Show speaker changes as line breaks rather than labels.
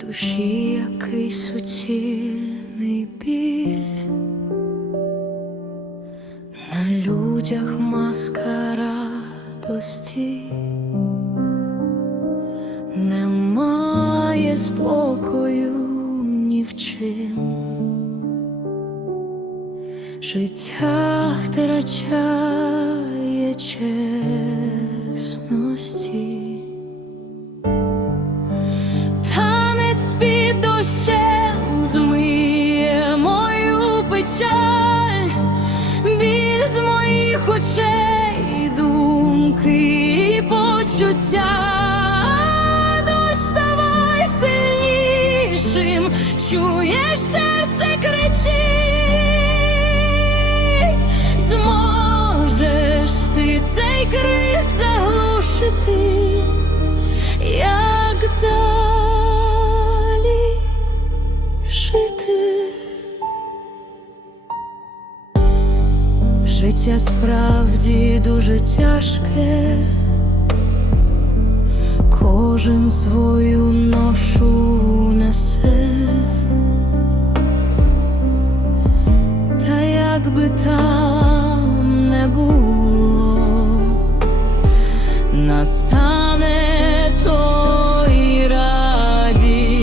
душі який суцільний біль, на людях маска радості, немає спокою ні в чим. Життя втрачає чесності, дощем змиє мою печаль, біль моїх очей, думки і почуття. Дощ, ставай сильнішим, чуєш, серце кричить, зможеш ти цей крик заглушити, Життя справді дуже тяжке, кожен свою ношу несе, та як би там не було, настане той радісний